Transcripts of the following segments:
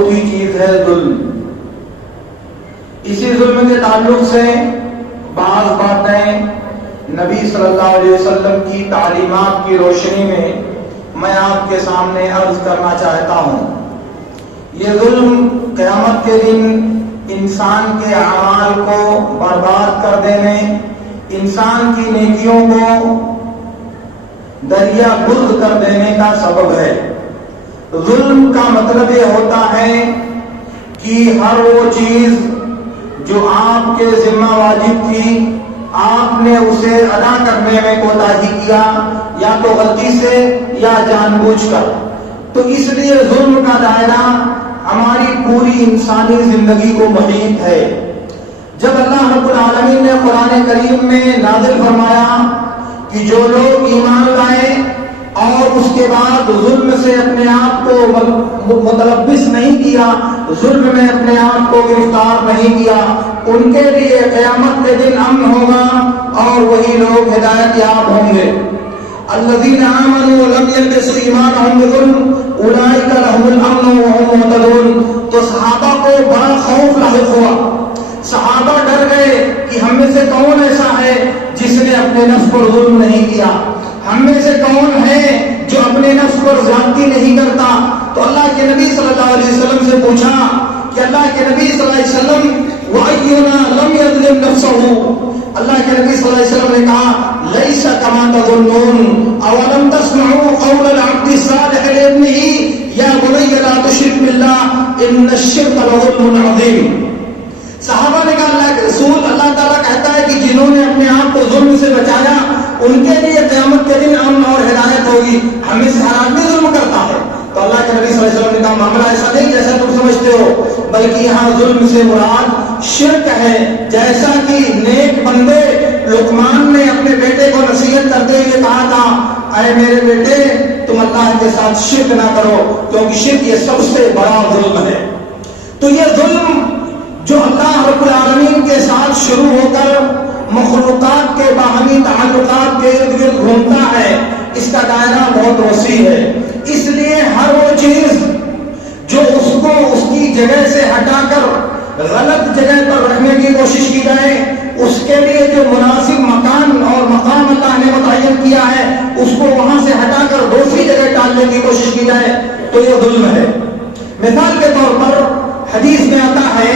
چوتھی چیز ہے ظلم۔ اسی ظلم کے تعلق سے بعض باتیں نبی صلی اللہ علیہ وسلم کی تعلیمات کی روشنی میں آپ کے سامنے عرض کرنا چاہتا ہوں۔ یہ ظلم قیامت کے دن انسان کے اعمال کو برباد کر دینے، انسان کی نیکیوں کو دریا گرد کر دینے کا سبب ہے۔ ظلم کا مطلب یہ ہوتا ہے کہ ہر وہ چیز جو آپ کے ذمہ واجب تھی، آپ نے اسے ادا کرنے میں کوتاہی کیا، یا تو غلطی سے یا جان بوجھ کر، تو اس لیے ظلم کا دائرہ ہماری پوری انسانی زندگی کو محیط ہے۔ جب اللہ رب العالمین نے قرآن کریم میں نازل فرمایا کہ جو لوگ ایمان لائے اور اس کے بعد ظلم سے اپنے آپ کو متلبس نہیں کیا، ظلم میں اپنے آپ کو گرفتار نہیں کیا، ان کے لیے قیامت کے دن امن ہوگا اور وہی لوگ ہدایت یاب ہوں گے۔ الذین آمنوا ولم یلبسوا ایمانهم بظلم اولئک لهم الامن وهم مهتدون۔ تو صحابہ کو بڑا خوف لاحق ہوا، صحابہ ڈر گئے کہ ہم میں سے کون ایسا ہے جس نے اپنے نفس پر ظلم نہیں کیا، ہم میں سے کون ہے جو اپنے نفس پر زیادتی نہیں کرتا۔ تو اللہ کے نبی صلی اللہ علیہ وسلم سے پوچھا کہ اللہ کے نبی صلی اللہ علیہ وسلم وَأَيُّنَا لَمْ يَظْلِمْ نَفْسَهُ، اللہ کے نبی صلی اللہ علیہ وسلم نے کہا لَيْسَ كَمَا تَظُنُّونَ أَوَلَمْ تَسْمَعُوا قَوْلَ الْعَبْدِ الصَّالِحِ لِابْنِهِ يَا بُنَيَّ لَا تُشْرِكْ بِاللَّهِ إِنَّ الشِّرْكَ لَظُلْمٌ عَظِيمٌ۔ صحابہ نے کہا اللہ کے رسول، اللہ تعالیٰ کہتا ہے کہ جنہوں نے اپنے آپ کو ظلم سے بچایا ان کے لیے قیامت کے دن امن اور ہدایت ہوگی، ہم میں سے ہر آدمی ظلم کرتا ہے۔ تو اللہ کے نبی صلی اللہ علیہ وسلم نے کہا معاملہ ایسا نہیں جیسا تم سمجھتے ہو، بلکہ یہاں ظلم سے مراد شرک ہے۔ جیسا کہ نیک بندے لقمان نے اپنے بیٹے کو نصیحت کرتے ہوئے کہا تھا اے میرے بیٹے تم اللہ کے ساتھ شرک نہ کرو، کیونکہ شرک یہ سب سے بڑا ظلم ہے۔ تو یہ ظلم جو اللہ رب العالمین کے ساتھ شروع ہو کر مخلوقات کے باہمی تعلقات کے ارد گرد گھومتا ہے، اس کا دائرہ بہت وسیع ہے۔ اس لیے ہر وہ چیز جو اس کو اس کی جگہ سے ہٹا کر غلط جگہ پر رکھنے کی کوشش کی جائے، اس کے لیے جو مناسب مکان اور مقام اللہ نے متعین کیا ہے اس کو وہاں سے ہٹا کر دوسری جگہ ڈالنے کی کوشش کی جائے تو یہ ظلم ہے۔ مثال کے طور پر حدیث میں آتا ہے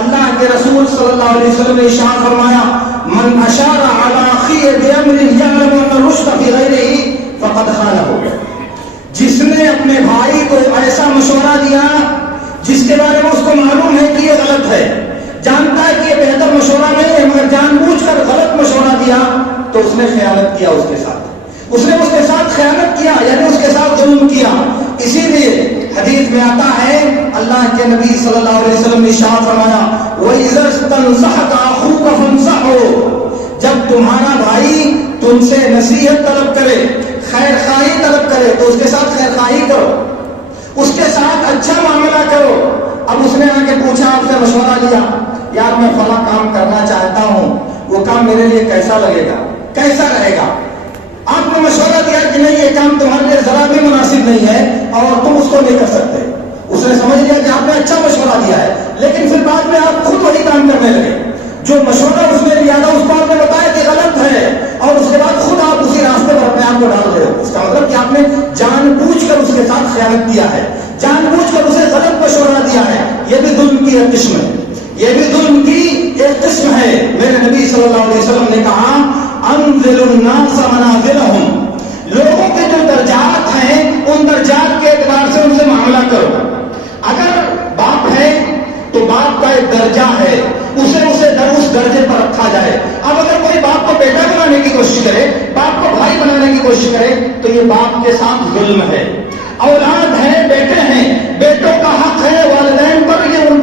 اللہ کے رسول صلی اللہ علیہ وسلم نے ارشاد فرمایا من اشار علی اخیہ بامر یعلم ان الرشد فی غیرہ فقد خانہ، جس نے اپنے بھائی کو ایسا مشورہ دیا جس کے بارے میں اس کو معلوم ہے کہ یہ غلط ہے، جانتا ہے کہ یہ بہتر مشورہ نہیں ہے مگر جان بوجھ کر غلط مشورہ دیا، تو اس نے خیانت کیا، اس کے ساتھ خیانت کیا، یعنی اس کے ساتھ ظلم کیا۔ اسی لیے حدیث میں آتا ہے اللہ کے نبی صلی اللہ علیہ وسلم نے ارشاد فرمایا وَإِذَا اسْتَنصَحَكَ أَخُوكَ فَانصَحْهُ، جب تمہارا بھائی تم سے نصیحت طلب کرے، خیر خواہی طلب کرے تو اس کے ساتھ خیر خواہی کرو، اس کے ساتھ اچھا معاملہ کرو۔ اب اس نے آ کے پوچھا، آپ سے مشورہ لیا، یار میں فلاں کام کرنا چاہتا ہوں، وہ کام میرے لیے کیسا لگے گا، کیسا رہے گا؟ آپ نے مشورہ دیا کہ نہیں یہ کام تمہارے لیے ذرا بھی مناسب نہیں ہے اور تم اس کو نہیں کر سکتے۔ اس نے سمجھ لیا کہ آپ نے اچھا مشورہ دیا ہے، لیکن پھر بعد میں آپ خود وہی کام کرنے لگے جو مشورہ اس نے لیا تھا، اس کو آپ نے بتایا کہ غلط ہے، اور اس کے بعد خود آپ اسی راستے پر اپنے آپ کو ڈال رہے ہو۔ اس کا مطلب کہ آپ نے جان بوجھ کر اس کے ساتھ خیانت کیا ہے، جان بوجھ کر اسے غلط مشورہ دیا ہے۔ یہ بھی ظلم کی ایک قسم ہے، یہ بھی ظلم کی ایک قسم ہے۔ میرے نبی صلی اللہ علیہ وسلم نے کہا انزل الناس منازلهم، لوگوں کے جو درجات ہیں ان درجات کے اعتبار سے ان سے معاملہ کرو۔ اگر باپ ہے تو باپ کا ایک درجہ ہے، اسے اس درجے پر رکھا جائے۔ اب اگر کوئی باپ کو بیٹا بنانے کی کوشش کرے، باپ کو بھائی بنانے کی کوشش کرے تو یہ باپ کے ساتھ ظلم ہے۔ اولاد ہے، بیٹے ہیں، بیٹوں کا حق ہے والدین پر، یہ ان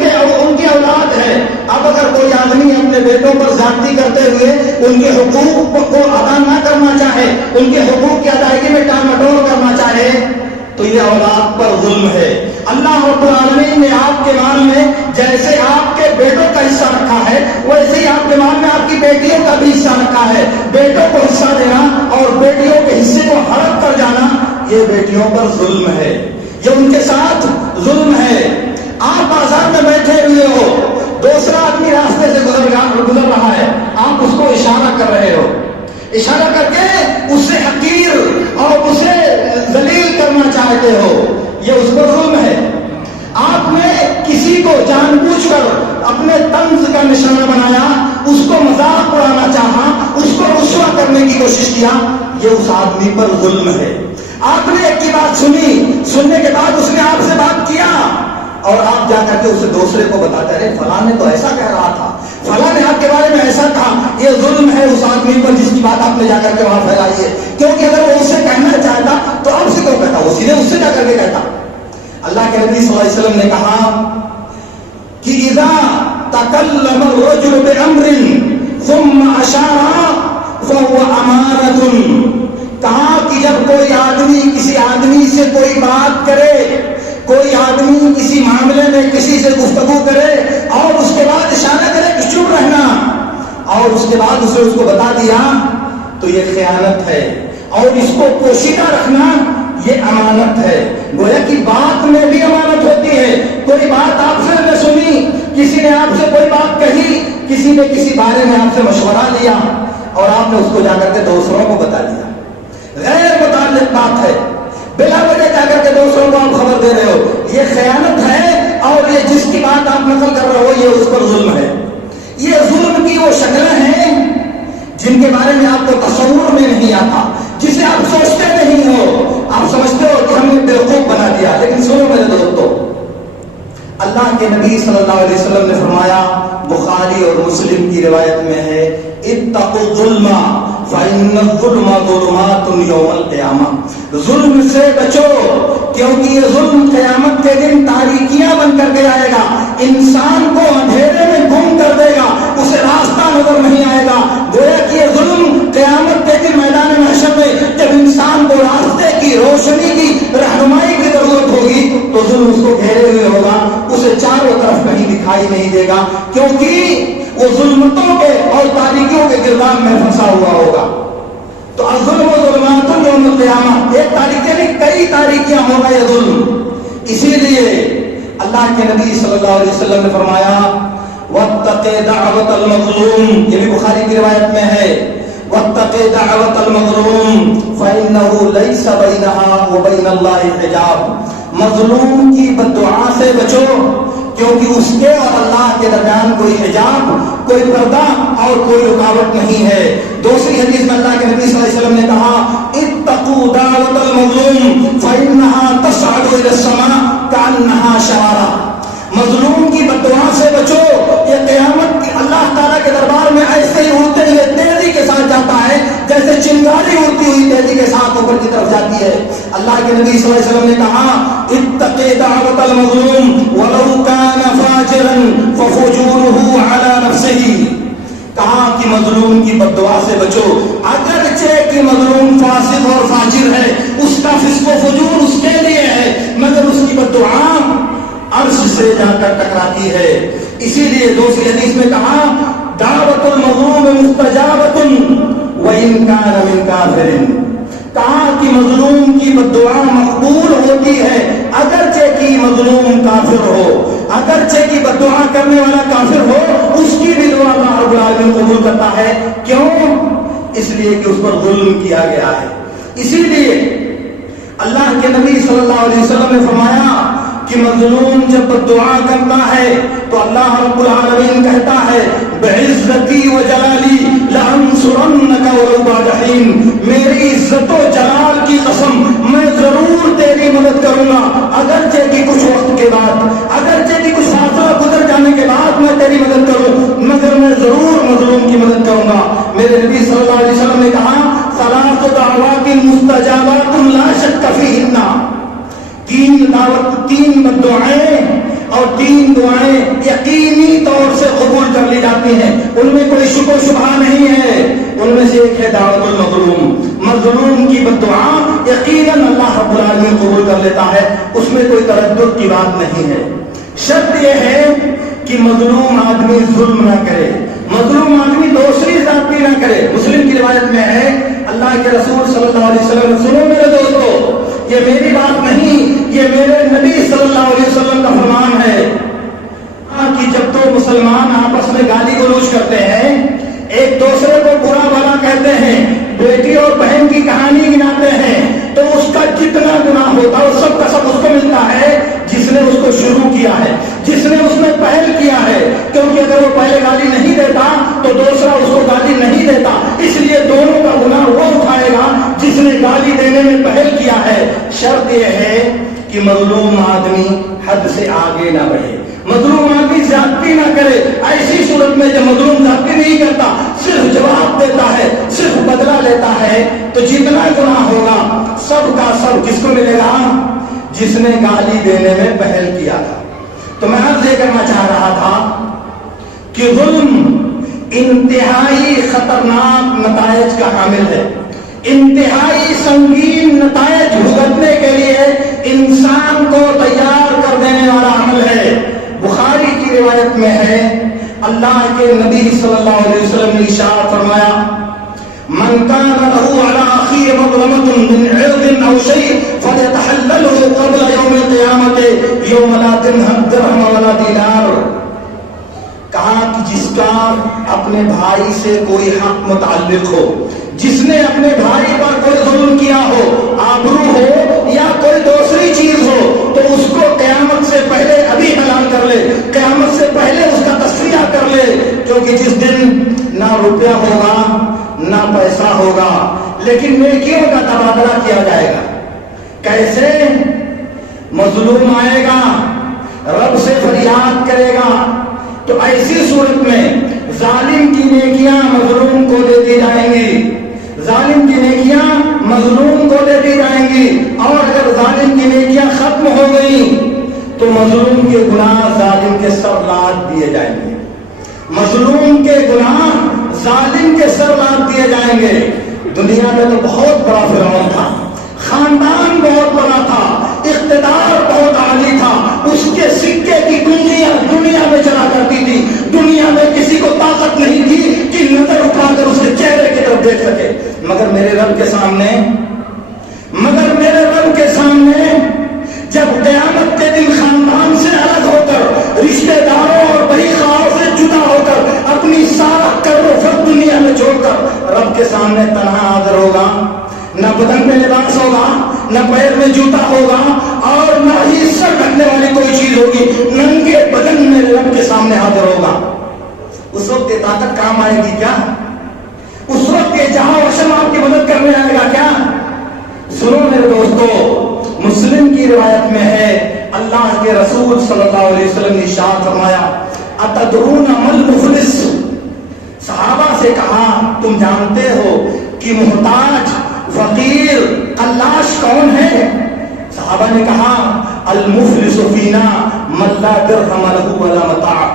کی اولاد ہے۔ اب اگر کوئی آدمی اپنے بیٹوں پر زیادتی کرتے ہوئے ان کے حقوق کو ادا نہ کرنا چاہے، ان کے حقوق کی ادائیگی میں ٹال مٹول کرنا چاہے تو یہ اولاد پر ظلم ہے۔ اللہ رب العالمین نے آپ کے مال میں جیسے آپ کے بیٹوں کا حصہ رکھا ہے، ویسے ہی آپ کے مال میں آپ کی بیٹیوں کا بھی حصہ رکھا ہے۔ بیٹوں کو حصہ دینا اور بیٹیوں کے حصے کو ہڑپ کر جانا یہ بیٹیوں پر ظلم ہے، یہ ان کے ساتھ ظلم ہے۔ دوسرا آدمی راستے سے گزر رہا ہے، آپ اس کو اشارہ کر رہے ہو، اشارہ کر کے اس سے حقیر اور اسے ذلیل کرنا چاہتے ہو، یہ اس پر ظلم ہے۔ آپ نے کسی کو جان بوجھ کر اپنے طنز کا نشانہ بنایا، اس کو مذاق اڑانا چاہا، اس کو رسوا کرنے کی کوشش کیا، یہ اس آدمی پر ظلم ہے۔ آپ نے ایک کی بات سنی، سننے کے بعد اس نے آپ سے بات کیا اور آپ جا کر کے اسے دوسرے کو بتاتے رہے فلاں نے تو ایسا کہہ رہا تھا، فلاں نے آپ کے بارے میں ایسا کہا، یہ ظلم ہے اس آدمی پر جس کی بات آپ نے جا کر کے وہاں پھیلائی ہے۔ کیونکہ اگر وہ اسے کہنا چاہتا تو آپ سے کیوں کہتا، وہ سیدھے اس سے جا کر کے کہتا۔ اللہ کے نبی صلی اللہ علیہ وسلم نے کہا کہ اذا تکلم الرجل بامر ثم اشار فهو امانۃ، کہا کہ جب کوئی آدمی کسی آدمی سے کوئی بات کرے، کوئی آدمی کسی معاملے میں کسی سے گفتگو کرے اور اس کے بعد اشارہ کرے کہ چپ رہنا، اور اس کے بعد اسے اس کو بتا دیا، تو یہ خیانت ہے، اور اس کو پوشیدہ رکھنا یہ امانت ہے۔ گویا کہ بات میں بھی امانت ہوتی ہے۔ کوئی بات آپ سے نے سنی، کسی نے آپ سے کوئی بات کہی، کسی نے کسی بارے میں آپ سے مشورہ لیا اور آپ نے اس کو جا کر کے دوسروں کو بتا دیا، غیر متعلق بات ہے، بلا وجہ جا کر کے دوسروں کو آپ خبر دے رہے ہو، یہ خیانت ہے، اور یہ جس کی بات آپ نقل کر رہے ہو یہ اس پر ظلم ہے۔ یہ ظلم کی وہ شکلیں ہیں جن کے بارے میں آپ کو تصور میں نہیں آتا، جسے آپ سوچتے نہیں ہو، آپ سمجھتے ہو کہ ہم نے بیوقوف بنا دیا۔ لیکن سنو میرے دوستو، اللہ کے نبی صلی اللہ علیہ وسلم نے فرمایا، بخاری اور مسلم کی روایت میں ہے، اتقوا الظلم فإن الظلم ظلمات یوم القیامہ، ظلم سے بچو کیونکہ یہ ظلم قیامت کے دن تاریکیاں بن کر کے آئے گا، انسان کو اندھیرے میں گم کر دے گا، اسے راستہ نظر نہیں آئے گا۔ گویا کہ یہ ظلم قیامت کے دن میدان محشر میں جب انسان کو راستے کی روشنی کی رہنمائی کی ضرورت ہوگی تو ظلم اس کو گھیرے ہوئے ہوگا، اسے چاروں طرف کہیں دکھائی نہیں دے گا، کیونکہ وہ ظلمتوں کے اور تاریکیوں کے گرداب میں پھنسا ہوا ہوگا۔ تو الظلم و ظلمات یوم القیامہ، ایک تاریکی نہیں کئی تاریکیاں ہوگا یہ ظلم۔ اسی لیے اللہ کے نبی صلی اللہ علیہ وسلم نے فرمایا، واتق دعوت المظلوم، یہ بھی بخاری کی روایت میں ہے، واتق دعوت المظلوم فإنه ليس بينها وبين الله حجاب، مظلوم کی بد دعا سے بچو کیونکہ اس کے اور اللہ کے درمیان کوئی حجاب، کوئی پردہ اور کوئی رکاوٹ نہیں ہے۔ دوسری حدیث میں اللہ کے نبی صلی اللہ علیہ وسلم نے کہا، اتقوا دعوت المظلوم فإنها تصعد إلى السماء كأنها شرارة، مظلوم کی بد دعا سے بچو، یہ قیامت کی اللہ تعالیٰ کے دربار میں ایسے ہی اڑتے ہوئے تیزی کے ساتھ جاتا ہے جیسے چنگاری اڑتی ہوئی تیزی کے ساتھ اوپر کی طرف جاتی ہے۔ اللہ کے نبی صلی اللہ علیہ وسلم نے کہا، اتق دعوت المظلوم ولو كان فاجرا ففجوره على نفسه، کہا کہ مظلوم کی بد دعا سے بچو، اگرچہ کہ مظلوم فاسق اور فاجر ہے، اس کا فسق و فجور اس کے لیے ہے، مگر اس کی بد دعا عرش سے جا کر ٹکراتی ہے۔ اسی لیے دوسری حدیث میں کہا، دعوت المظلوم مستجابۃ وإن كان من کافر، کہا کہ مظلوم کی بد دعا مقبول ہوتی ہے اگرچہ کہ مظلوم کافر ہو، اگرچہ کہ بد دعا کرنے والا کافر ہو، اس کی بھی دعا اللہ رب العالمین قبول کرتا ہے۔ کیوں؟ اس لیے کہ اس پر ظلم کیا گیا ہے۔ اسی لیے اللہ کے نبی صلی اللہ علیہ وسلم نے فرمایا کہ مظلوم جب دعا کرتا ہے تو اللہ رب العالمین کہتا ہے، بعزتی و جلالی لانصرنک ولو بعد حین، میری عزت و جلال کی قسم میں ضرور تیری مدد کروں گا، اگرچہ کہ کچھ وقت کے بعد، اگرچہ کہ کچھ فاصلہ گزر جانے کے بعد میں تیری مدد کروں، مگر میں ضرور مظلوم کی مدد کروں گا۔ میرے نبی صلی اللہ علیہ وسلم نے کہا، ثلاث دعوات مستجابات لا شک فیہن، تین دعائیں اور تین دعائیں یقینی طور سے قبول کر لی جاتی ہیں، ان میں کوئی شک و شبہ نہیں ہے۔ ان میں سے ایک ہے دعوت المظلوم، مظلوم کی بد دعا یقیناً اللہ رب العالمین قبول کر لیتا ہے، اس میں کوئی تردد کی بات نہیں ہے۔ شرط یہ ہے کہ مظلوم آدمی ظلم نہ کرے، مظلوم آدمی دوسری زیادتی نہ کرے۔ مسلم کی روایت میں ہے، اللہ کے رسول صلی اللہ علیہ وسلم، سنو میرے دوستو، یہ میری بات نہیں، یہ میرے نبی صلی اللہ علیہ وسلم کا فرمان ہے کہ جب تو مسلمان آپس میں گالی گلوچ کرتے ہیں، ایک دوسرے کو برا بھلا کہتے ہیں، بیٹی اور بہن کی کہانی گناتے ہیں، تو اس کا جتنا گناہ ہوتا ہے سب کا سب اس کو ملتا ہے جس نے اس کو شروع کیا ہے، جس نے اس میں پہل کیا ہے، کیونکہ اگر وہ پہلے گالی نہیں دیتا تو دوسرا اس کو گالی نہیں دیتا، اس لیے دونوں کا گناہ وہ اٹھائے گا جس نے گالی دینے میں پہل کیا ہے۔ شرط یہ ہے کہ مظلوم آدمی حد سے آگے نہ بڑھے، مظلوم آدمی زیادتی نہ کرے۔ ایسی صورت میں جب مظلوم زیادتی نہیں کرتا، صرف جواب دیتا ہے، صرف بدلہ لیتا ہے، تو جتنا گناہ ہوگا سب کا سب کس کو ملے گا؟ جس نے گالی دینے میں پہل کیا تھا۔ تو میں عرض یہ کرنا چاہ رہا تھا کہ ظلم انتہائی خطرناک نتائج کا حامل ہے، انتہائی سنگین نتائج بھگتنے کے لیے انسان کو تیار کر دینے والا عمل ہے۔ بخاری کی روایت میں ہے، اللہ کے نبی صلی اللہ علیہ وسلم نے ارشاد فرمایا، من كان له على اخيه مظلمة من عرض او شيء فليتحلله قبل يوم القيامة يوم لا درهم ولا دينار۔ کہا کہ جس کا اپنے بھائی سے کوئی حق متعلق ہو، جس نے اپنے بھائی پر کوئی ظلم کیا ہو، آبرو ہو یا کوئی دوسری چیز ہو، تو اس کو قیامت سے پہلے ابھی حلال کر لے، قیامت سے پہلے اس کا تصفیہ کر لے، کیونکہ جس دن نہ روپیہ ہوگا نہ پیسہ ہوگا، لیکن نیکیوں کا تبادلہ کیا جائے گا۔ کیسے؟ مظلوم آئے گا، رب سے فریاد کرے گا، تو ایسی صورت میں ظالم کی نیکیاں مظلوم کو دے دی جائیں گی، ظالم کی نیکیاں مظلوم کو دے دی جائیں گی، اور اگر ظالم کی نیکیاں ختم ہو گئی تو مظلوم کے گناہ ظالم کے سر لاد دیے جائیں گے، مظلوم کے گناہ ظالم کے سر لاد دیے جائیں گے۔ دنیا میں تو بہت بڑا فرعون تھا، خاندان بہت بڑا تھا، اقتدار بہت عالی تھا، اس کے سکے کی کنجیاں دنیا میں چلا کرتی تھی، دنیا میں کسی کو طاقت نہیں تھی کہ نظر اٹھا کر اس کے چہرے کی طرف دیکھ سکے، مگر میرے رب کے سامنے جب قیامت کے دن خاندان سے الگ ہو کر، رشتہ داروں اور بڑی خواہوں سے جدا ہو کر، اپنی سارا کر و فر دنیا میں چھوڑ کر رب کے سامنے تنہا حاضر ہوگا، نہ بدن میں لباس ہوگا، نہ پیر میں جوتا ہوگا، اور نہ ہی سر ڈھکنے والی کوئی چیز ہوگی، ننگے بدن میں رب کے سامنے حاضر ہوگا۔ اس وقت یہ طاقت کام آئے گی کیا؟ اس وقت یہ جہاں وشم آپ کی مدد کرنے آئے گا کیا؟ سنو میرے دوستو، مسلم کی روایت میں ہے، اللہ کے رسول صلی اللہ علیہ وسلم نے ارشاد فرمایا، اتدرون من المفلس؟ صحابہ سے کہا، تم جانتے ہو کہ محتاج، فقیر، قلاش کون ہے؟ صحابہ نے کہا، المفلس فینا من لا درہم لہ ولا متاع۔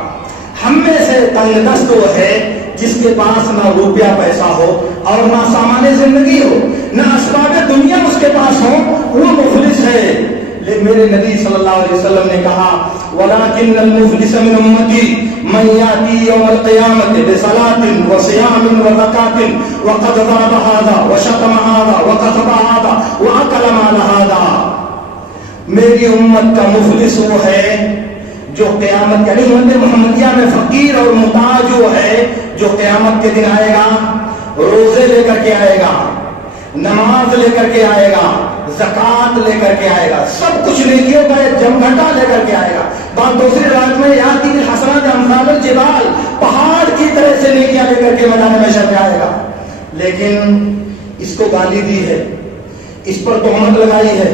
ہم میں سے تنگ دست وہ ہے جس کے پاس نہ روپیہ پیسہ ہو اور نہ سامان زندگی ہو، نہ اسباب دنیا اس کے پاس ہو، وہ مفلس ہے۔ لیکن میرے نبی صلی اللہ علیہ وسلم نے کہا، وَلَكِنَّ الْمُفْلِسَ مِنْ أُمَّتِي مَنْ يَأْتِي يَوْمَ الْقِيَامَةِ بِصَلَاةٍ وَصِيَامٍ وَزَكَاةٍ وَقَدْ ضَرَبَ هَذَا وَشَتَمَ هَذَا وَكَذَبَ هَذَا وَأَكَلَ مَالَ هَذَا۔ میری امت کا مفلس وہ ہے جو قیامت، یعنی امت محمدیہ میں فقیر اور محتاج وہ ہے جو قیامت کے دن آئے گا، روزے لے کر کے آئے گا، نماز لے کر کے آئے گا، زکات لے کر کے آئے گا، سب کچھ نیکیوں کا ایک جمگھٹا لے کر کے آئے گا۔ بات دوسری روایت میں یاتی بالحسنات امثال الجبال، پہاڑ کی طرح سے نیکیاں لے کر کے میدان محشر میں آئے گا، لیکن اس کو گالی دی ہے، اس پر تہمت لگائی ہے،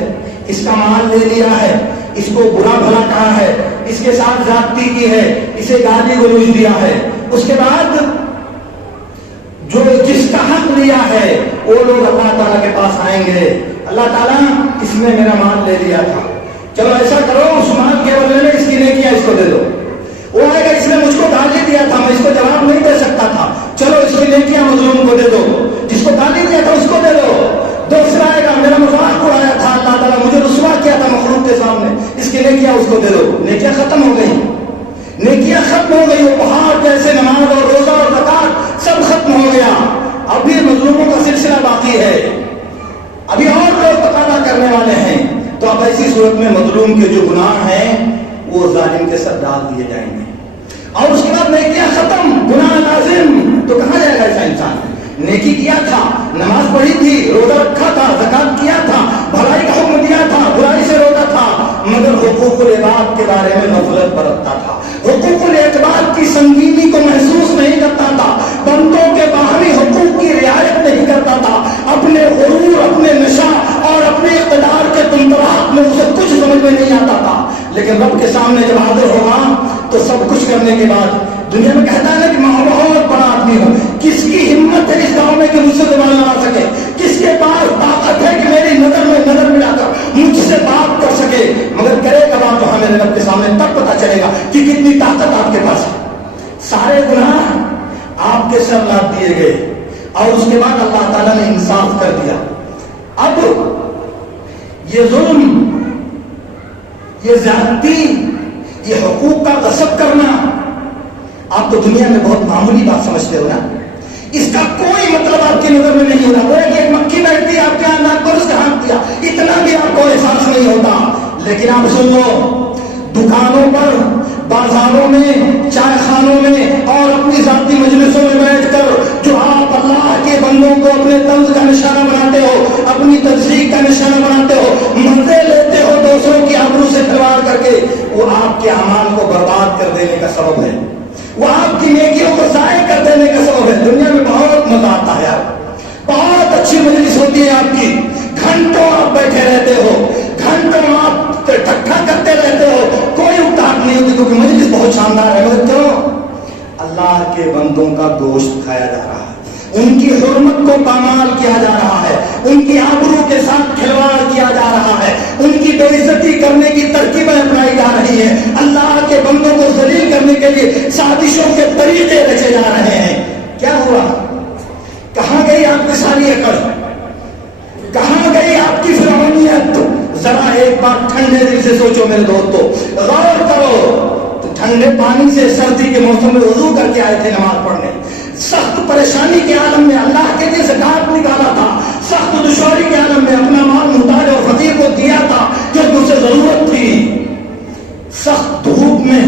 اس کا مال لے لیا ہے، اس کو برا بھلا کہا ہے، اس کے ساتھ زیادتی کی ہے، اسے گالی گلوچ دیا ہے، اس کے بعد جو جس کا حق لیا ہے وہ لوگ اللہ تعالیٰ کے پاس آئیں گے، اللہ تعالیٰ اس نے میرا مال لے لیا تھا، چلو ایسا کرو اس مال کے بدلے میں اس کی نیکیاں اس کو دے دو۔ وہ آئے گا، اس نے مجھ کو گالی دیا تھا، میں اس کو جواب نہیں دے سکتا تھا، چلو اس کی نیکیاں مظلوم کو دے دو، جس کو گالی دیا تھا اس کو دے دو۔ دوسرا آئے گا، میرا مذاق اڑایا تھا، اللہ تعالیٰ مجھے رسوا کیا تھا مخلوق کے سامنے، اس کی نیکیاں اس کو دے دو۔ نیکیاں ختم ہو گئی، نیکیاں ختم ہو گئی، وہ پہاڑ جیسے نماز اور روزہ اور زکات سب ختم ہو گیا۔ ابھی مظلوموں کا سلسلہ باقی ہے، ابھی اور لوگ تقاضا کرنے والے ہیں، تو اب ایسی صورت میں مظلوم کے جو گناہ ہیں وہ ظالم کے سر ڈال دیے جائیں گے، اور اس کے بعد نیکیاں ختم، گناہ لازم، تو کہاں جائے گا ایسا انسان؟ نیکی کیا تھا، نماز پڑھی تھی، روزہ رکھا تھا، زکات کیا تھا، بھلائی کا حکم دیا تھا، برائی سے روکا تھا، مگر حقوق العباد کے بارے میں غفلت برتتا تھا، حقوق العباد کی سنگینی کو محسوس نہیں کرتا تھا، بندوں کے باہمی حقوق کی رعایت نہیں کرتا تھا، اپنے غرور، اپنے نشہ اور اپنے اقتدار کے تندرات میں اسے کچھ سمجھ میں نہیں آتا تھا۔ لیکن رب کے سامنے جب حاضر ہوگا تو سب کچھ کرنے کے بعد دنیا میں کہتا ہے نا کہ میں بہت بڑا آدمی ہوں، کس کی ہمت ہے اس گاؤں میں کہ مجھ سے زبان لڑا سکے، کس کے پاس طاقت ہے کہ میری نظر میں نظر ملا کر مجھ سے بات کر سکے، مگر کرے گا بات وہاں میرے رب کے سامنے تب پتا چلے گا کہ کتنی طاقت آپ کے پاس ہے۔ سارے گناہ آپ کے سر لاد دیے گئے اور اس کے بعد اللہ تعالیٰ نے انصاف کر دیا۔ اب یہ ظلم، یہ زیادتی، یہ حقوق کا غصب کرنا آپ تو دنیا میں بہت معمولی بات سمجھتے ہو نا، اس کا کوئی مطلب آپ کی نظر میں نہیں ہوتا، وہ ایک مکھی بیٹھتی آپ کے اندر پر اس کا ہاتھ دیا، اتنا بھی آپ کو احساس نہیں ہوتا۔ لیکن آپ سن لو، دکانوں پر، بازاروں میں، چائے خانوں میں اور اپنی ذاتی مجلسوں میں بیٹھ کر جو آپ اللہ کے بندوں کو اپنے طنز کا نشانہ بناتے ہو، اپنی تذلیق کا نشانہ بناتے ہو، مزے لیتے ہو دوسروں کی آبرو سے کھلواڑ کر کے، وہ آپ کے اعمال کو برباد کر دینے کا سبب ہے، وہ آپ کی نیکیوں کو ضائع کر دینے کا سبب ہے۔ دنیا میں بہت مزہ آتا ہے، بہت اچھی مجلس ہوتی ہے آپ کی، گھنٹوں آپ بیٹھے رہتے ہو، گھنٹوں آپ ٹھٹھا کرتے رہتے ہو، کوئی اکتاہٹ نہیں ہوتی کیونکہ مجلس بہت شاندار ہے، مگر کیوں؟ اللہ کے بندوں کا گوشت کھایا جا رہا ہے، ان کی حرمت کو پامال کیا جا رہا ہے، ان کی آبرو کے ساتھ کھلواڑ کیا جا رہا ہے، ان کی بے عزتی کرنے کی ترکیبیں اپنائی جا رہی ہیں، اللہ کے بندوں کو ذلیل کرنے کے لیے سازشوں کے طریقے رچے جا رہے ہیں۔ کیا ہوا؟ کہاں گئی آپ کی ساری عقل؟ کہاں گئی آپ کی فرعونیت؟ ذرا ایک بار ٹھنڈے دل سے سوچو میرے دوستو، غور کرو۔ تو ٹھنڈے پانی سے سردی کے موسم میں وضو کر کے آئے تھے نماز پڑھنے، سخت پریشانی کے عالم میں اللہ کے لیے زکات نکالا تھا، سخت دشواری کے عالم میں اپنا مال محتاج اور فقیر کو دیا تھا جب اسے ضرورت تھی، سخت دھوپ میں،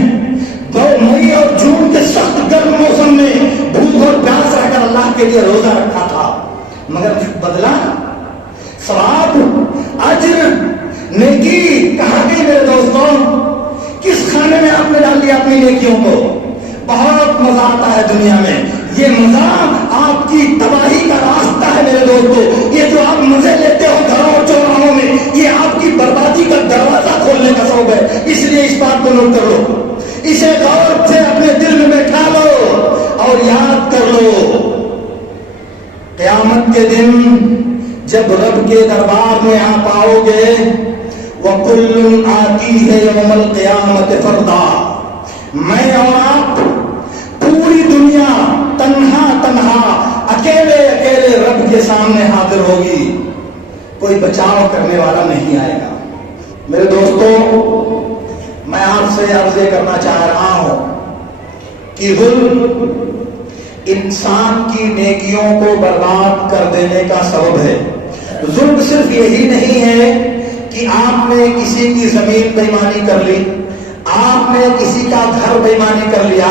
مئی اور جون کے سخت گرم موسم میں بھوک اور پیاس رہ کر اللہ کے لیے روزہ رکھا تھا، مگر بدلا ثواب، اجر، نیکی کہاں گئی میرے دوستوں؟ کس کھانے میں آپ نے ڈال دیا اپنی نیکیوں کو؟ بہت مزہ آتا ہے دنیا میں، یہ مزہ آپ کی تباہی کا راستہ ہے میرے دوستو، یہ جو آپ مزے لیتے ہو گھروں اور چوراہوں میں، یہ آپ کی بربادی کا دروازہ کھولنے کا سبب ہے۔ اس لیے اس بات کو نوٹ کر لو، اسے غور سے اپنے دل میں بیٹھا لو اور یاد کر لو، قیامت کے دن جب رب کے دربار میں آپ آؤ گے، وَكُلٌّ آتِيهِ يَوْمَ الْقِيَامَةِ فَرْدًا، میں اور آپ پوری دنیا تنہا اکیلے رب کے سامنے حاضر ہوگی، کوئی بچاؤ کرنے والا نہیں آئے گا۔ میرے دوستو، میں آپ سے عرض کرنا چاہ رہا ہوں کہ ظلم انسان کی نیکیوں کو برباد کر دینے کا سبب ہے۔ ظلم صرف یہی نہیں ہے کہ آپ نے کسی کی زمین بےایمانی کر لی، آپ نے کسی کا گھر بےایمانی کر لیا،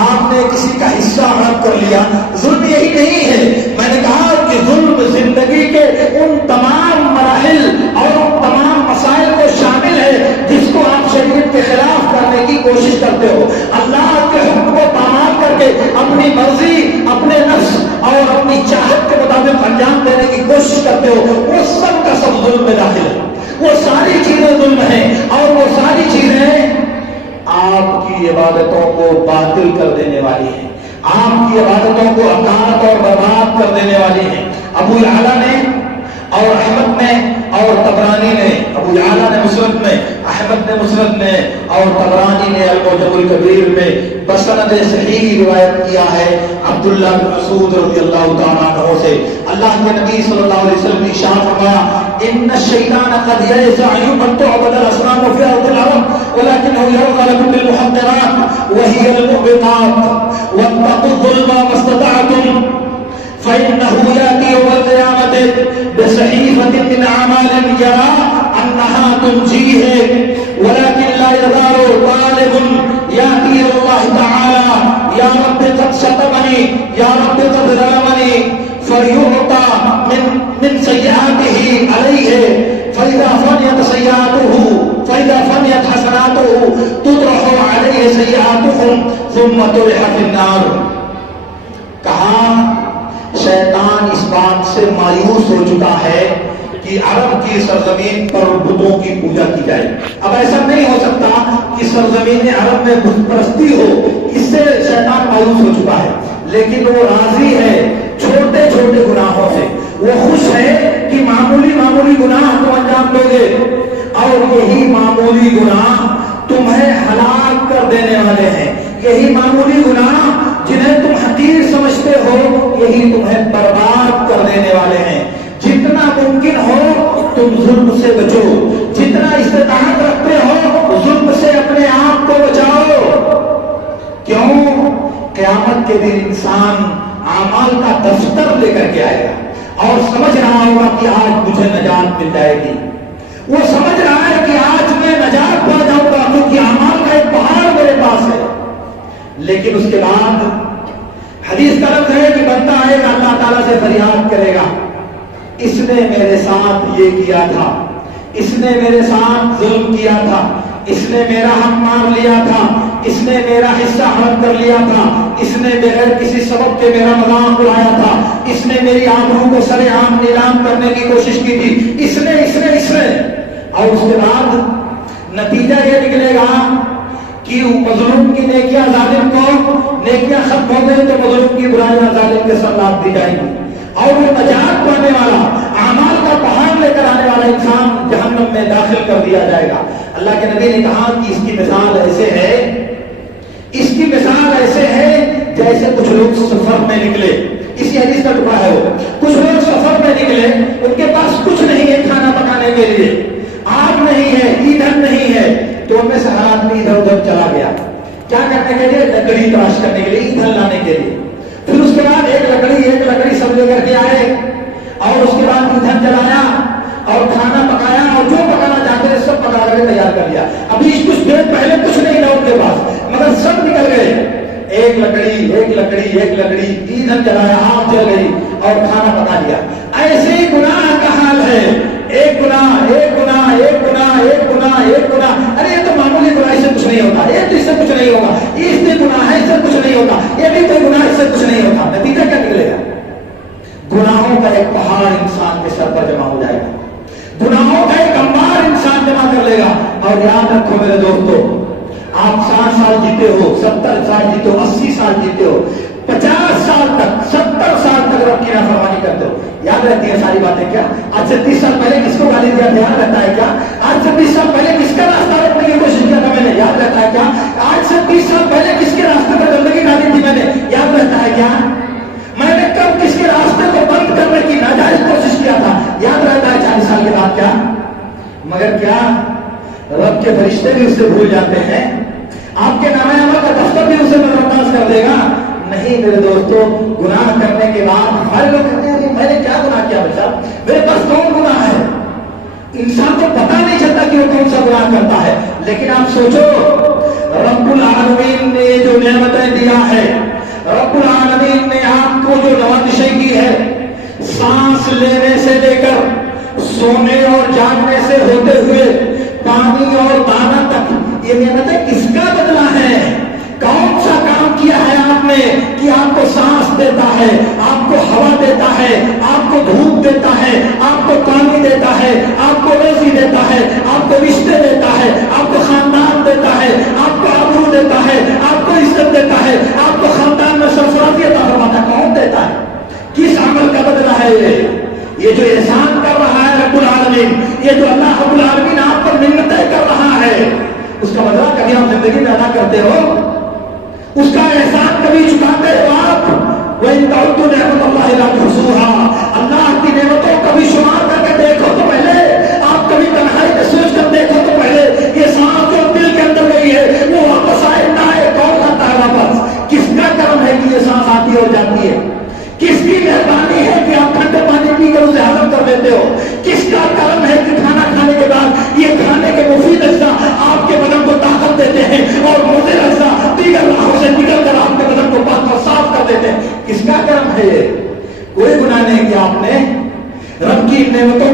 آپ نے کسی کا حصہ ہڑپ کر لیا، ظلم یہی نہیں ہے۔ میں نے کہا کہ ظلم زندگی کے ان تمام مراحل اور ان تمام مسائل کو شامل ہے جس کو آپ شریعت کے خلاف کرنے کی کوشش کرتے ہو، اللہ کے حکم کو پامال کر کے اپنی مرضی، اپنے نفس اور اپنی چاہت کے مطابق انجام دینے کی کوشش کرتے ہو، وہ سب کا سب ظلم میں داخل ہے، وہ ساری چیزیں ظلم ہیں، اور وہ ساری چیزیں آپ کی عبادتوں کو باطل کر دینے والی ہیں، آپ کی عبادتوں کو اکاٹ اور برباد کر دینے والی ہیں۔ ابو یعلا نے اور احمد نے اور طبرانی نے، ابو یعلا نے مسند میں، احمد نے مسند میں اور طبرانی نے المعجم الکبیر میں بسند صحیح روایت کیا ہے عبداللہ بن مسعود رضی اللہ تعالیٰ عنہ سے، اللہ کے نبی صلی اللہ علیہ وسلم نے ارشاد فرمایا ان الشیطان قد یئس ان تعبد الاصنام فی ارض العرب ولکنه یرضى لكم بالمحقرات وهي الموبقات واتقوا الظلم ما استطعتم فإنه يأتي يوم القيامة بصحيفة من أعمال يرى أنها تنجيه ولكن لا يزال طالب يأتي إلى الله تعالى یا رب قد شتمنی یا رب قد ظلمنی فیعطى من سیئاته علیہ فإذا فنیت سیئاته فإذا فنیت حسناته تطرح علیہ سیئاتهم ثم طرح في النار. کہا شیطان اس بات سے مایوس ہو چکا ہے کہ عرب کی سرزمین پر بتوں کی پوجا کی جائے. اب ایسا نہیں ہو سکتا کہ سرزمین عرب میں بت پرستی ہو، اس سے شیطان مایوس ہو چکا ہے. لیکن وہ راضی ہے چھوٹے چھوٹے گناہوں سے، وہ خوش ہے کہ معمولی معمولی گناہ تم انجام دو گے، اور یہی معمولی گناہ تمہیں ہلاک کر دینے والے ہیں. یہی معمولی گناہ جنہیں تم حقیر سمجھتے ہو یہی تمہیں برباد کر دینے والے ہیں. جتنا ممکن ہو تم ظلم سے بچو، جتنا استطاعت رکھتے ہو ظلم سے اپنے آپ کو بچاؤ. کیوں؟ قیامت کے دن انسان اعمال کا دفتر لے کر کے آئے گا اور سمجھ رہا ہوگا کہ آج مجھے نجات مل جائے گی. وہ سمجھ رہا ہے کہ آج میں نجات پا جاؤں گا کیونکہ اعمال کا ایک پہاڑ میرے پاس ہے. لیکن اس کے بعد حدیث کا لفظ ہے کہ بندہ آئے گا اللہ تعالیٰ سے فریاد کرے گا، اس نے میرے ساتھ یہ کیا تھا، اس نے میرے ساتھ ظلم کیا تھا، اس نے میرا حق مار لیا تھا، اس نے میرا حصہ حرام کر لیا تھا، اس نے بغیر کسی سبب کے میرا مذاق اڑایا تھا، اس نے میری آبرو کو سر عام نیلام کرنے کی کوشش کی تھی، اس نے اور اس کے بعد نتیجہ یہ نکلے گا کہ مظلوم کی نیکیاں ظالم کو نیکیاں ختم ہو گئی تو مظلوم کی برائیاں ظالم کے سر لاد دی جائیں گی، اور وہ نجات پانے والا اعمال کا پہاڑ لے کر آنے والا انسان جہنم میں داخل کر دیا جائے گا. اللہ کے نبی نے کہا کہ اس کی مثال ایسے ہے، اس کی مثال ایسے ہے جیسے کچھ لوگ سفر میں نکلے. اسی حدیث کا ٹکڑا ہے وہ. کچھ لوگ سفر میں نکلے، ان کے پاس کچھ نہیں ہے کھانا پکانے کے لیے، آگ نہیں ہے، ایندھن نہیں ہے، تو ان میں سے ہر آدمی ادھر ادھر چلا گیا. کیا کرنے کے لیے؟ لکڑی تلاش کرنے کے لیے، ایندھن لانے کے لیے. پھر اس کے بعد ایک لکڑی سب لے کر کے آئے اور اس کے بعد ایندھن جلایا اور کھانا پکایا اور جو پکانا چاہتے ہیں سب پکا کر تیار کر لیا. ابھی کچھ دیر پہلے کچھ نہیں تھا ان کے پاس مگر سب نکل گئے. ایک لکڑی ایندھن جلایا، آگ جل گئی اور کھانا پکا لیا. ایسے ہی گناہ کا حال ہے. ایک گناہ. ارے یہ تو معمولی گناہ، اس سے کچھ نہیں ہوتا، یہ تو اس سے کچھ نہیں ہوگا، اس سے گناہ ہے، اس سے کچھ نہیں ہوتا، یہ بھی تو گناہ، اس سے کچھ نہیں ہوتا. نتیجہ کیا نکلے گا؟ گناہوں کا ایک پہاڑ انسان کے سر پر جمع ہو جائے گا، گناہوں کا ایک انبار انسان جمع کر لے گا. اور یاد رکھو میرے دوستو، آپ 60 سال جیتے ہو، 70 سال جیتے ہو، 80 سال جیتے ہو، 50 سال تک، 70 سال تک رب کی نافرمانی کرتے ہو. یاد رہتی ہے ساری باتیں کیا؟ آج سے 30 سال پہلے کس کو گالی دیا تھا یاد رہتا ہے کیا؟ آج سے 20 سال پہلے کس کا راستہ روکنے کی کوشش کیا تھا میں نے یاد رہتا ہے کیا؟ آج سے 30 سال پہلے کس کے راستے پر گندگی ڈالی تھی میں نے یاد رہتا ہے کیا؟ میں نے کب کس کے راستے کو بند کرنے کی ناجائز کوشش کیا تھا یاد رہتا ہے 40 سال کے بعد کیا؟ مگر کیا رب کے فرشتے بھی اسے بھول جاتے ہیں؟ آپ کے نامہ اعمال کا دفتر بھی اسے نظر انداز کر دے گا؟ نہیں میرے دوستو. گناہ کرنے کے بعد ہر لوگ کہتے ہیں میں نے کیا گناہ کیا بھائی صاحب، میرے پاس کون گناہ ہے؟ انسان کو پتا نہیں چلتا کہ وہ کون سا گناہ کرتا ہے. لیکن آپ سوچو رب العالمین نے جو نعمتیں دیا ہے، رب العالمین نے آپ کو جو نوازشیں کی ہے، سانس لینے سے لے کر سونے اور جاگنے سے ہوتے ہوئے پانی اور دانا تک، یہ نعمتیں کس کا بدلہ ہے؟ کون سا کام کیا ہے آپ نے کہ آپ کو سانس دیتا ہے، آپ کو ہوا دیتا ہے، آپ کو دھوپ دیتا ہے، آپ کو پانی دیتا ہے، آپ کو روزی دیتا ہے، آپ کو رشتے دیتا ہے، آپ کو خاندان دیتا ہے، آپ کو آبرو دیتا ہے، آپ کو عزت دیتا ہے، آپ کو خاندان میں سرفرازی عطا فرماتا ہے؟ کون دیتا ہے؟ کس عمل کا بدلہ ہے یہ جو احسان کر رہا ہے رب العالمین، یہ جو اللہ رب العالمین آپ پر منتیں کر رہا ہے، اس کا بدلہ کبھی آپ زندگی میں ادا کرتے ہو؟ اس کا احسان کبھی چکاتے ہو آپ؟ وَإِن تَعُدُّوا نِعْمَتَ اللَّهِ لَا تُحْصُوهَا. اللہ کی نعمتوں کو کبھی شمار کر کے دیکھو تو پہلے، آپ کبھی تنہائی میں سوچ کر دیکھو تو پہلے، یہ سانس جو دل کے اندر گئی ہے وہ واپس آئے نہ آئے کون لاتا ہے واپس؟ کس کا کرم ہے کہ یہ سانس آتی اور جاتی ہے؟ کس کی مہربانی ہے کہ آپ ٹھنڈے پانی پی کر اسے ہضم کر دیتے ہو؟ کس کا کرم ہے کہ کھانا کھانے کے بعد یہ کھانے کے مفید اجزاء آپ کے بدن کو طاقت دیتے ہیں اور مضر اجزاء دیگر راہوں سے نکل کر آپ کے بدن کو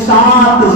7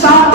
7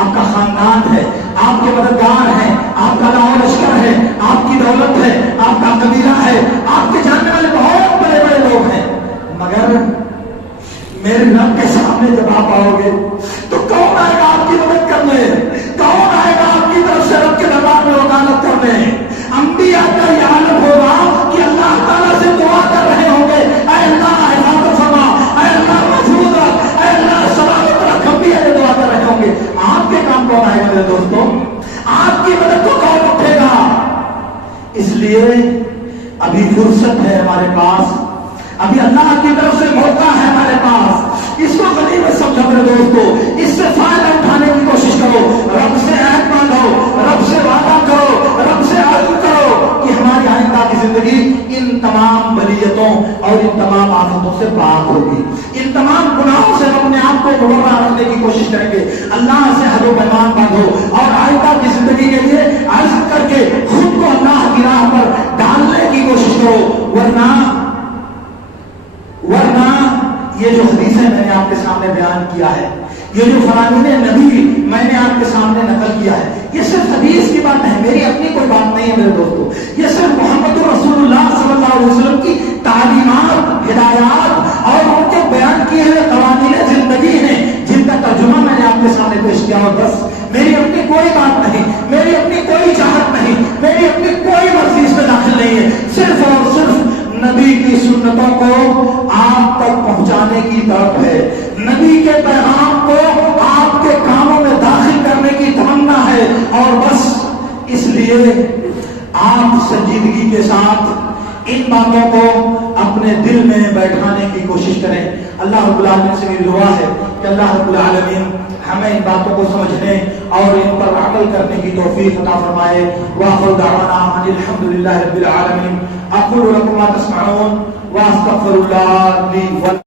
آپ کا خاندان ہے، آپ کے مددگار ہیں، آپ کا لاؤ لشکر ہے، آپ کی دولت ہے، آپ کا قبیلہ ہے، آپ کے جاننے والے بہت بڑے بڑے لوگ ہیں، مگر میرے رب کے سامنے جب آپ آؤ گے تو کون آئے گا آپ کی مدد کرنے؟ کون آئے گا آپ کی طرف سے رب کے دربار میں وکالت کرنے؟ انبیاء کا یہ حالت ہوگا کہ اللہ تعالیٰ سے دعا کر رہے ہوں گے، اے اللہ حفاظت فرما، اے اللہ محفوظ رکھ، اے اللہ سلامت رکھ، ہم بھی ایسے دعا کر رہے ہوں گے۔ آپ کے کام کون آئے گا میرے دوستوں؟ آپ کی مدد کو کون اٹھے گا؟ اس لیے ابھی فرصت ہے ہمارے پاس، ابھی اللہ کی طرف سے موقع ہے ہمارے پاس، اس کو غنیمت سمجھو میرے دوستو، اس سے فائدہ اٹھانے کی کوشش کرو، رب سے عہد باندھو، رب سے وعدہ کرو، رب سے عزم کرو کہ ہماری آئندہ کی زندگی ان تمام بلیتوں اور ان تمام آفتوں سے پاک ہوگی، ان تمام گناہوں سے ہم اپنے آپ کو مبرہ رکھنے کی کوشش کریں گے۔ اللہ سے عہد و پیمان باندھو اور آئندہ کی زندگی کے لیے عزم کر کے خود کو اللہ کی راہ پر ڈالنے کی کوشش کرو، ورنہ یہ جو حدیثیں میں نے آپ کے سامنے بیان کیا ہے، یہ جو فرامین نبی میں نے آپ کے سامنے نقل کیا ہے، یہ صرف حدیث کی بات نہیں، میری اپنی کوئی بات نہیں ہے میرے دوستو، یہ صرف محمد رسول اللہ صلی اللہ علیہ وسلم کی تعلیمات، ہدایات اور ان کے بیان کیے ہوئے قوانین زندگی ہیں جن کا ترجمہ میں نے آپ کے سامنے پیش کیا، اور بس میری اپنی کوئی بات نہیں، میری اپنی کوئی چاہت نہیں، میری اپنی کوئی مرضی اس میں داخل نہیں ہے، صرف اور صرف نبی کی سنتوں کو آپ تک پہنچانے کی طرف ہے، نبی کے پیغام کو آپ کے کاموں میں داخل کرنے کی تمنا ہے، اور بس اس لیے آپ سنجیدگی کے ساتھ ان باتوں کو اپنے دل میں بیٹھانے کی کوشش کریں۔ اللہ رب العالمین سے میری دعا ہے کہ اللہ رب العالمین ہمیں ان باتوں کو سمجھنے اور ان پر عمل کرنے کی توفیق عطا فرمائے۔ وآخر دعوانا ان الحمدللہ رب العالمین۔ اقول لكم ما تسمعون واستغفر الله لي ولكم۔